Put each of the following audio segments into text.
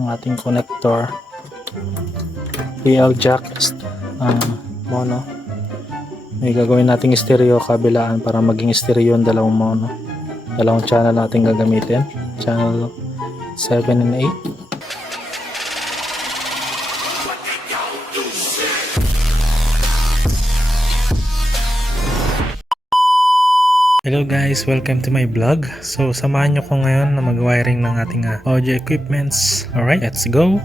ang ating connector, PL jack, mono. May gagawin nating stereo kabilaan para maging stereo yung dalawang mono. Dalawang channel natin gagamitin, channel 7 and 8. Hello guys, welcome to my vlog. So samahan nyo ko ngayon na mag-wiring ng ating audio equipments. Alright, let's go!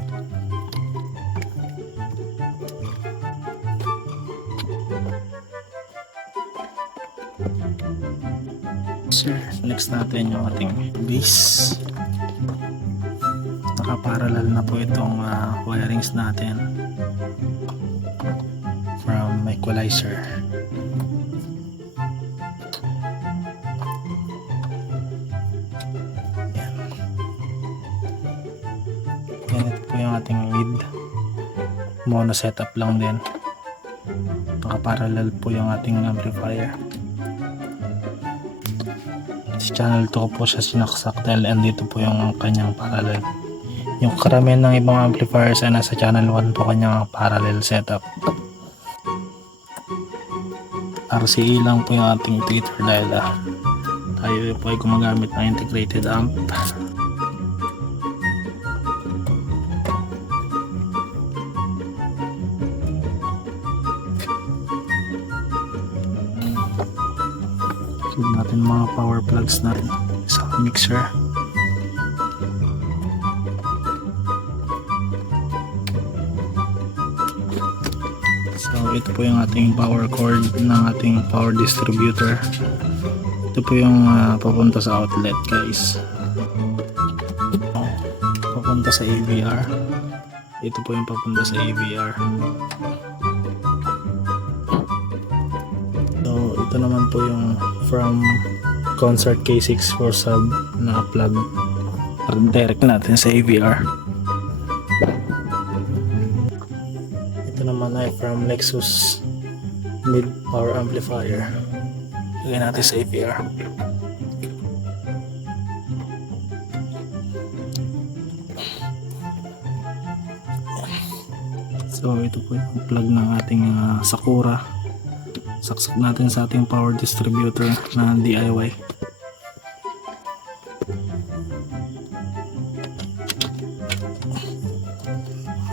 Sir, next natin yung ating base. Nakaparallel na po itong wirings natin from equalizer. Ganito po yung ating mid mono setup lang din. Nakaparallel po yung ating amplifier. Sa channel 2 po siya sinaksak dahil andito po yung kanyang parallel. Yung karamihan ng ibang amplifiers ay nasa channel 1 po kanyang parallel setup. RCA lang po yung ating tweeter dahil tayo po ay gumagamit ng integrated amp. Natin mga power plugs natin sa mixer. So ito po yung ating power cord ng ating power distributor. Ito po yung papunta sa outlet guys, papunta sa AVR. Ito po yung papunta sa AVR. So ito naman po yung from concert K6 for sub na plug direct natin sa AVR. Ito naman ay from Nexus mid power amplifier, lagyan natin sa AVR. So ito po yung plug ng ating Sakura. Saksak natin sa ating power distributor na DIY.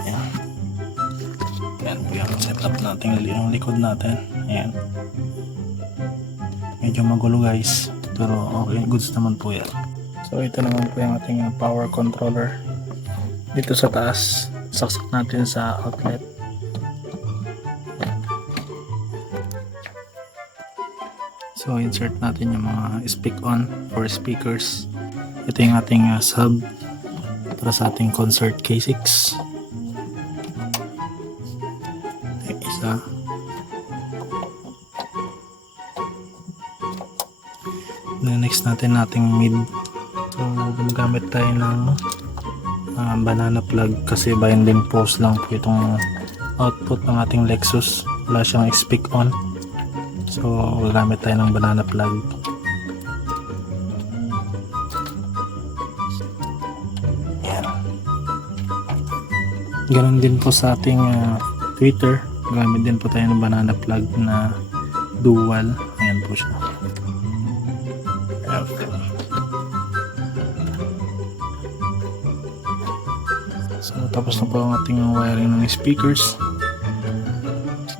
Ayan. Ayan po yung setup natin, yung likod natin. Ayan. Medyo magulo guys, pero okay, goods naman po yan. So ito naman po yung ating power controller. Dito sa taas, saksak natin sa outlet. So insert natin yung mga speak on for speakers. Ito yung ating sub para sa ating concert K6. Isa. Next natin mid. So gumagamit tayo ng banana plug kasi binding post lang po itong output ng ating Lexus. Wala siyang speak on. So, gagamit tayo ng banana plug. Ayan. Ganon din po sa ating tweeter. Gagamit din po tayo ng banana plug na dual. Ayan po siya. So, tapos na po ang ating wiring ng speakers.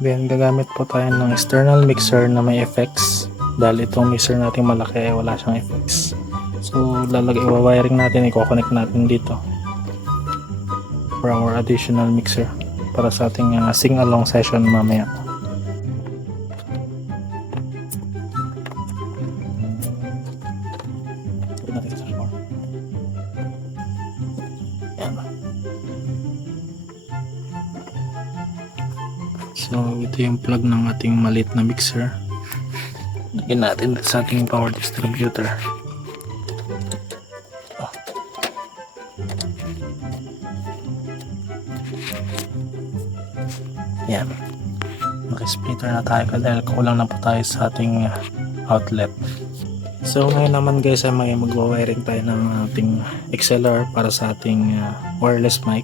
Then gagamit po tayo ng external mixer na may effects dahil itong mixer natin malaki ay wala siyang effects. So wiring natin, i-connect natin dito for our additional mixer para sa ating sing-along session mamaya. So ito yung plug ng ating maliit na mixer. Lagyan natin sa ating power distributor. Yan. Naka-splitter na tayo dahil kulang na po tayo sa ating outlet. So ngayon naman guys ay may magwa-wiring tayo ng ating XLR para sa ating wireless mic.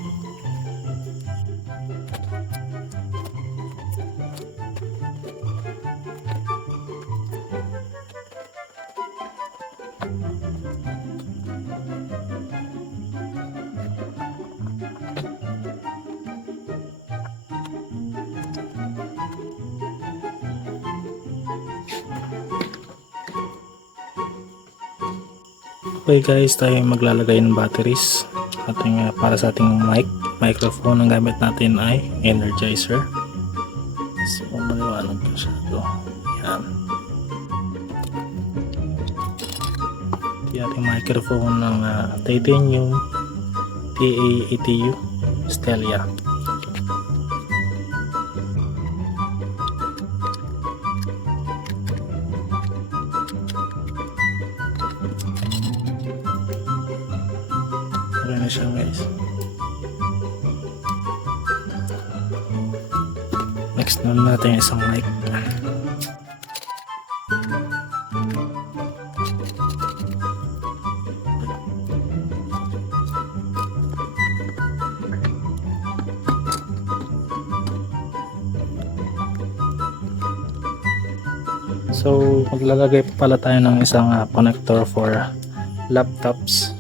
Okay guys, tayo maglalagay ng batteries para sa ating microphone. Ang gamit natin ay Energizer. So maliwanag po siya ito. Yan. Ito yung ating microphone ng titanium TA-ATU Stellia. Na siya guys. Next naman natin isang mic. So maglalagay pa pala tayo ng isang connector for laptops.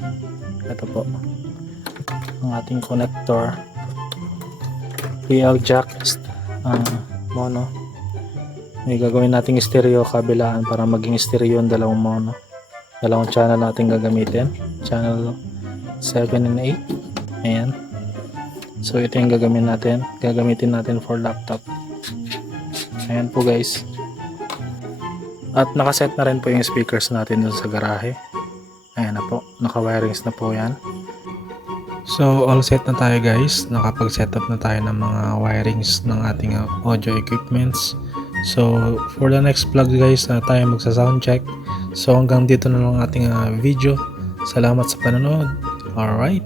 Ito po ang ating connector, PL jack mono. May gagawin nating stereo kabilaan para maging stereo yung dalawang mono, dalawang channel natin gagamitin, channel 7 and 8. Ayan, so ito yung gagamitin natin for laptop. Ayan po guys, at nakaset na rin po yung speakers natin dun sa garahe. Ayan na po, naka-wirings na po yan. So all set na tayo guys, nakapag-setup na tayo ng mga wirings ng ating audio equipments. So for the next vlog guys, tayo magsa-sound check. So hanggang dito na lang ating video. Salamat sa panonood. Alright.